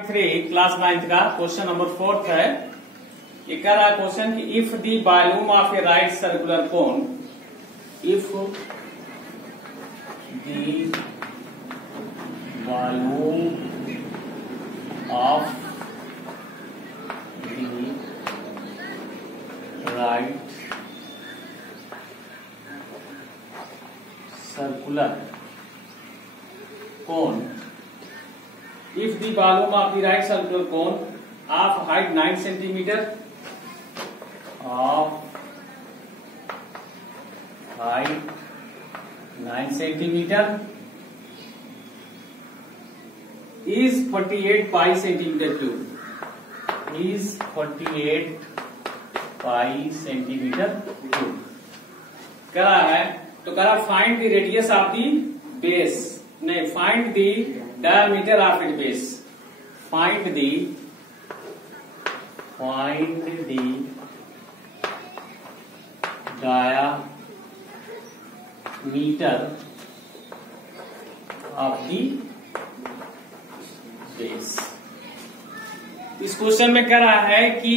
3 class 9th का question number 4 है। ये कह रहा है क्वेश्चन कि if the volume of A right circular cone, if the volume of the right circular cone, if the volume of the right circular cone of height 9 centimeter of height 9 centimeter is 48 pi centimeter cube, is 48 pi centimeter cube कह रहा है। तो कह रहा find the radius of the base, नहीं find the diameter of its base, find the diameter of the base। इस question में कह रहा है कि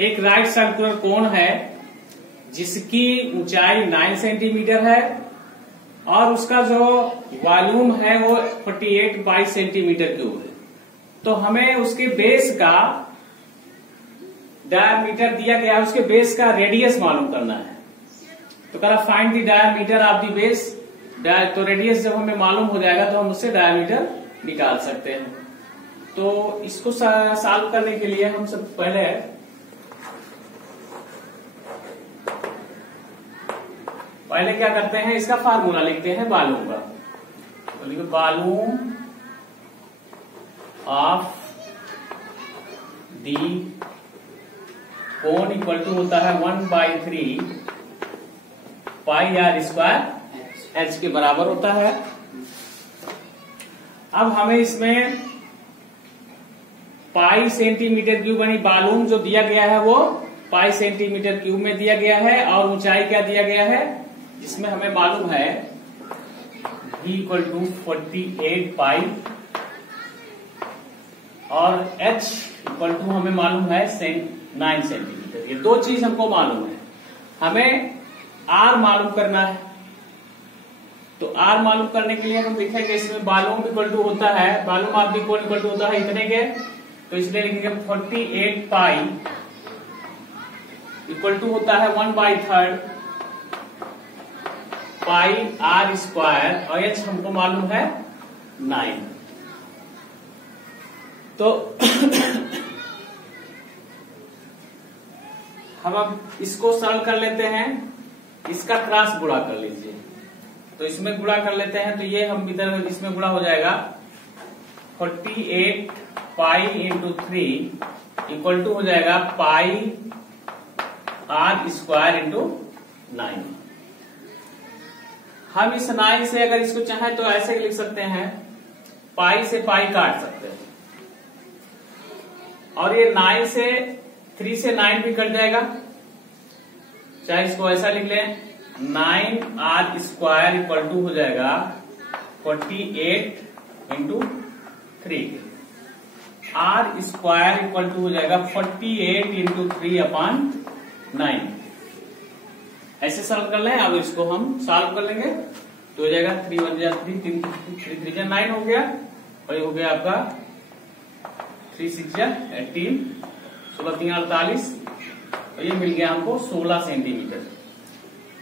एक राइट सर्कुलर कोन है जिसकी ऊंचाई 9 सेंटीमीटर है और उसका जो वॉल्यूम है वो 48 बाई सेंटीमीटर क्यूब है। तो हमें उसके बेस का डायमीटर दिया गया है, उसके बेस का रेडियस मालूम करना है। तो कह रहा find the diameter of the base. तो रेडियस जब हमें मालूम हो जाएगा तो हम उससे डायमीटर निकाल सकते हैं। तो इसको सॉल्व करने के लिए हम सब पहले क्या करते हैं, इसका फार्मूला लिखते हैं वॉल्यूम का। तो लिखो volume of the cone equal to होता है 1/3 पाई आर स्क्वायर एच के बराबर होता है। अब हमें इसमें पाई सेंटीमीटर क्यूब यानी वॉल्यूम जो दिया गया है वो पाई सेंटीमीटर क्यूब में दिया गया है और ऊंचाई क्या दिया गया है, इसमें हमें मालूम है v इक्वल टू 48 पाई और h इक्वल टू हमें मालूम है 9 सेंटीमीटर। ये दो चीज हमको मालूम है। हमें r मालूम करना है। तो r मालूम करने के लिए हम लिखेंगे इसमें वॉल्यूम इक्वल टू होता है, volume of the cone equal to होता है इतने के। तो इसलिए लिखेंगे 48 पाई इक्वल टू होता है 1/3 पाई आर स्क्वायर और एच हमको मालूम है 9। तो हम अब इसको सरल कर लेते हैं, इसका क्रॉस गुणा कर लीजिए। तो इसमें गुणा कर लेते हैं तो ये हम इधर इसमें गुणा हो जाएगा 48 पाई इंटू 3 इक्वल टू हो जाएगा पाई आर स्क्वायर इंटू 9। हम इस 9 से अगर इसको चाहे तो ऐसे लिख सकते हैं, पाई से पाई काट सकते हैं और ये 9 से 3 से 9 भी कट जाएगा। चाहे इसको ऐसा लिख लें 9 आर स्क्वायर इक्वल टू हो जाएगा 48 into 3, r square equal to हो जाएगा 48 इंटू 3/9। ऐसे सॉल्व कर लें। अब इसको हम सॉल्व कर लेंगे तो हो जाएगा 3 1 जा 3 3 3 9 हो गया और ये हो गया आपका 3 6 जा 18 16 3 48 और ये मिल गया हमको 16 सेंटीमीटर।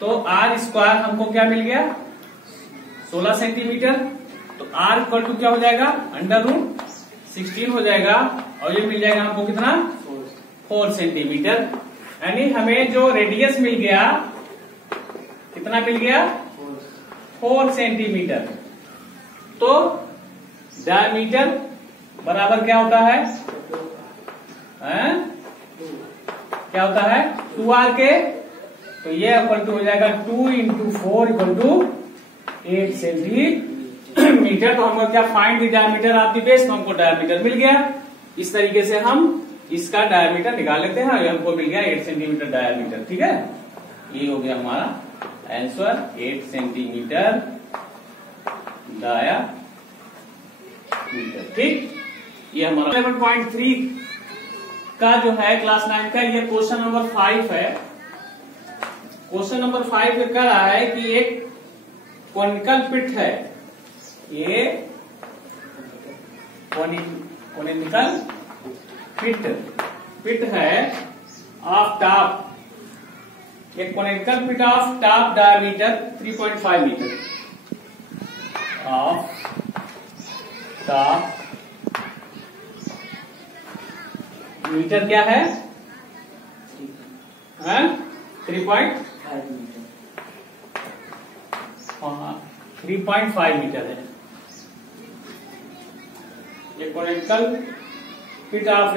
तो आर स्क्वायर हमको क्या मिल गया 16 सेंटीमीटर। तो आर इक्वल टू क्या हो जाएगा √16 हो जाएगा और ये मिल जाएगा हमको कितना 4 सेंटीमीटर। यानी हमें जो रेडियस मिल गया कितना मिल गया 4 सेंटीमीटर। तो डायमीटर बराबर क्या होता है, क्या होता है 2r के। तो ये इक्वल टू हो जाएगा 2 इंटू 4 इक्वल टू 8 सेंटीमीटर। तो हमको क्या find the diameter of the base, तो हमको डायमीटर मिल गया। इस तरीके से हम इसका डायमीटर निकाल लेते हैं और हमको मिल गया 8 सेंटीमीटर डायमीटर। ठीक है, ये हो गया हमारा आंसर 8 सेंटीमीटर डायमीटर। ठीक। ये हमारा 11.3 का जो है क्लास 9 का, ये क्वेश्चन नंबर 5 है। क्वेश्चन नंबर 5 में कह रहा है कि एक कॉनिकल पिट है, ये कॉनिकल पिट है ऑफ टॉप, एक conical pit of top diameter 3.5 metre of top, metre क्या है 3.5 मीटर, हाँ 3.5 मीटर है। ये conical pit of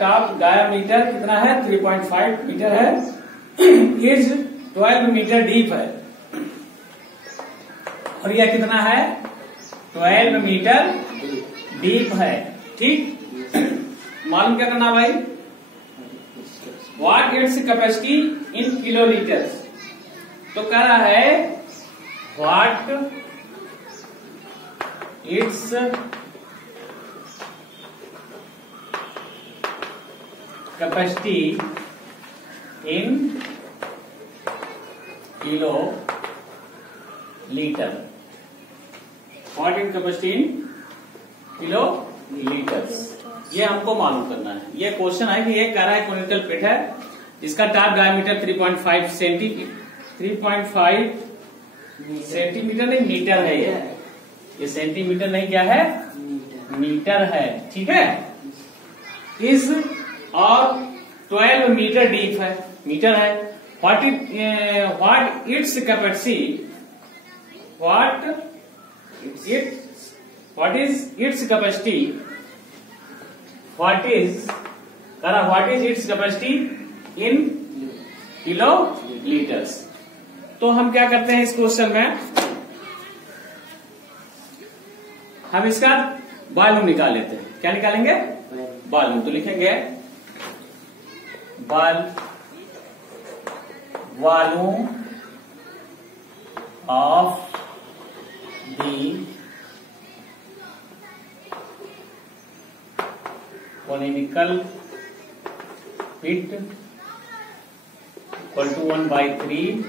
top diameter कितना है 3.5 मीटर है, इज 12 मीटर डीप है, और यह कितना है 12 मीटर डीप है। ठीक, मालूम क्या करना भाई, what its capacity in kilolitres. तो कह रहा है what its capacity in kilo litre, what is capacity in kilo litres, ये हमको मालूम करना है। ये क्वेश्चन है कि ये कह रहा है कॉनिकल पिट है, इसका टॉप डायमीटर 3.5 सेंटीमीटर नहीं मीटर है, ये सेंटीमीटर नहीं क्या है मीटर है। ठीक है, इस और 12 मीटर डीप है, मीटर है। What its capacity, what is its capacity, what is its capacity in kilo litres. तो हम क्या करते हैं इस क्वेश्चन में, हम इसका वॉल्यूम निकाल लेते हैं। क्या निकालेंगे वॉल्यूम, तो लिखेंगे volume of the conical pit equal to 1/3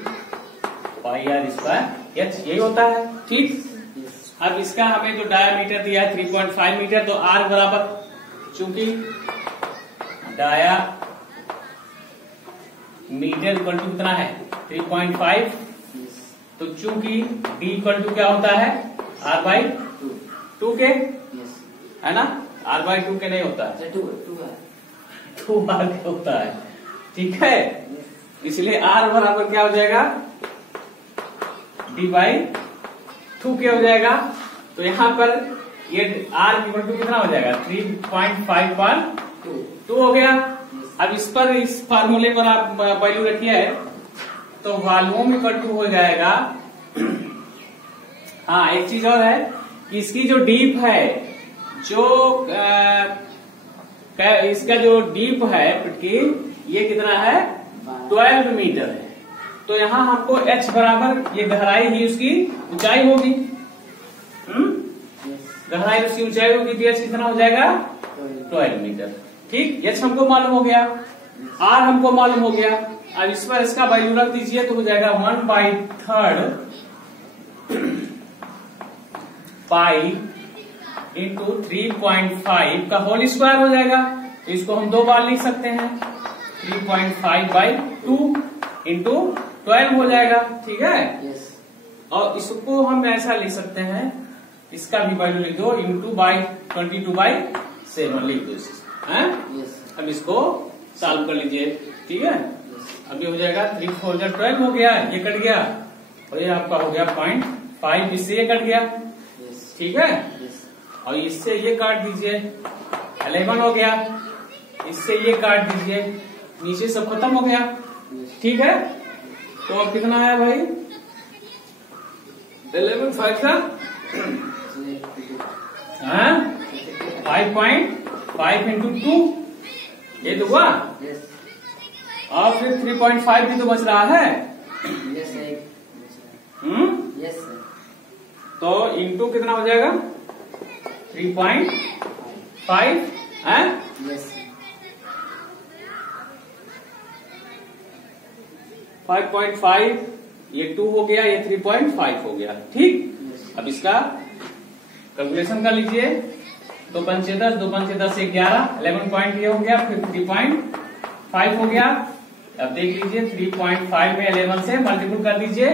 pi r square h, यही होता है। ठीक, अब इसका हमें जो डायामीटर दिया है 3.5 मीटर, तो आर बराबर, चूंकि डाया मीटर इक्वल टू कितना है 3.5, तो चूंकि डी इक्वल टू क्या होता है r/2 के, है ना, r/2 के नहीं होता है, 2r के होता है। ठीक है, इसलिए r बराबर क्या हो जाएगा d/2 के हो जाएगा। तो यहाँ पर ये r इक्वल टू कितना हो जाएगा 3.5 पर 2 हो गया। अब इस पर, इस फार्मूले पर आप वैल्यू रखिए, तो वॉल्यूम इक्वल टू हो जाएगा। हाँ, एक चीज और है कि इसकी जो डीप है, जो इसका जो डीप है पिटकी, ये कितना है 12 मीटर है। तो यहाँ हमको h बराबर, ये गहराई ही उसकी ऊंचाई होगी, गहराई उसकी ऊंचाई होगी, तो h कितना हो जाएगा 12 मीटर। ठीक, h हमको मालूम हो गया, r हमको मालूम हो गया। अब इस पर इसका वैल्यू रख दीजिए, तो हो जाएगा 1/3 पाई इंटू 3.5 का होल स्क्वायर हो जाएगा। तो इसको हम 2 बार लिख सकते हैं, 3.5/2 इंटू 12 हो जाएगा। ठीक है, और इसको हम ऐसा लिख सकते हैं, इसका भी वैल्यू लिख दो, इंटू 22/7 लिख दो इसको। अब इसको सॉल्व कर लीजिए। ठीक है, अभी हो जाएगा 3 4 12 हो गया, ये कट गया, और ये आपका हो गया 0.5, इससे ये कट गया। ठीक है, और इससे ये काट दीजिए, 11 हो गया, इससे ये काट दीजिए, नीचे सब खत्म हो गया। ठीक है, तो अब कितना है भाई 11 5 का 5.5 इंटू 2, ये तो हुआ। और फिर 3.5 भी तो बच रहा है। तो इंटू कितना हो जाएगा 3.5, 5 है, 5.5, ये 2 हो गया, ये 3.5 हो गया। ठीक, अब इसका कैलकुलेशन कर लीजिए। 2 पंचे 10, 2 पंचे 10 से 11, 11 पॉइंट ये हो गया, फिर 3.5 हो गया। अब देख लीजिए 3.5 में 11 से मल्टीपल कर दीजिए,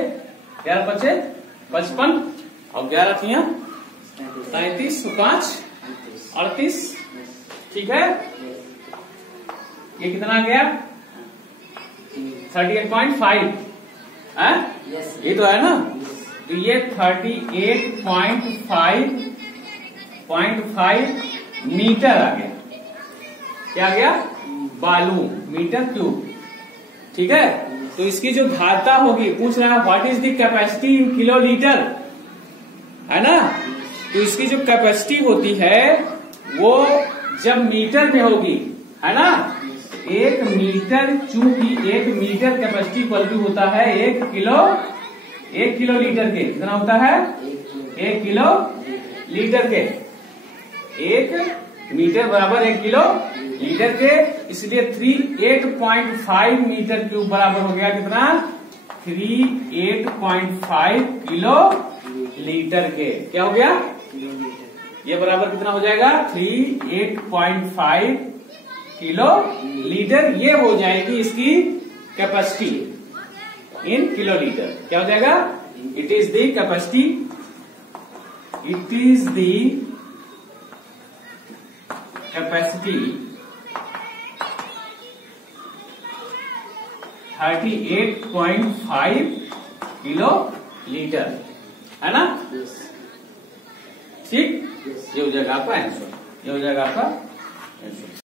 11 पचे 55 और 11 थिया 37, 5 38। ठीक है, ये कितना गया 38.5 है, ये तो है ना। तो ये 38.5 मीटर आ गया। क्या आ गया? बालू मीटर क्यूब। ठीक है, तो इसकी जो धारता होगी, पूछ रहा है what is the capacity in kilolitre, है ना। तो इसकी जो कैपेसिटी होती है वो जब मीटर में होगी, है ना। 1 मीटर, चूंकि 1 मीटर कैपेसिटी इक्वल टू होता है 1 किलो लीटर के। कितना होता है? 1 किलो लीटर के। 1 मीटर बराबर 1 किलो लीटर के, इसलिए 38.5 मीटर क्यूब बराबर हो गया कितना? 38.5 किलो लीटर के। क्या हो गया? ये बराबर कितना हो जाएगा? 38.5 किलो लीटर। ये हो जाएगी इसकी कैपेसिटी इन किलो लीटर। क्या हो जाएगा? It is the capacity, it is the capacity 38.5 kilo litre, है ना। ठीक, ये हो जाएगा आपका आंसर, ये हो जाएगा आपका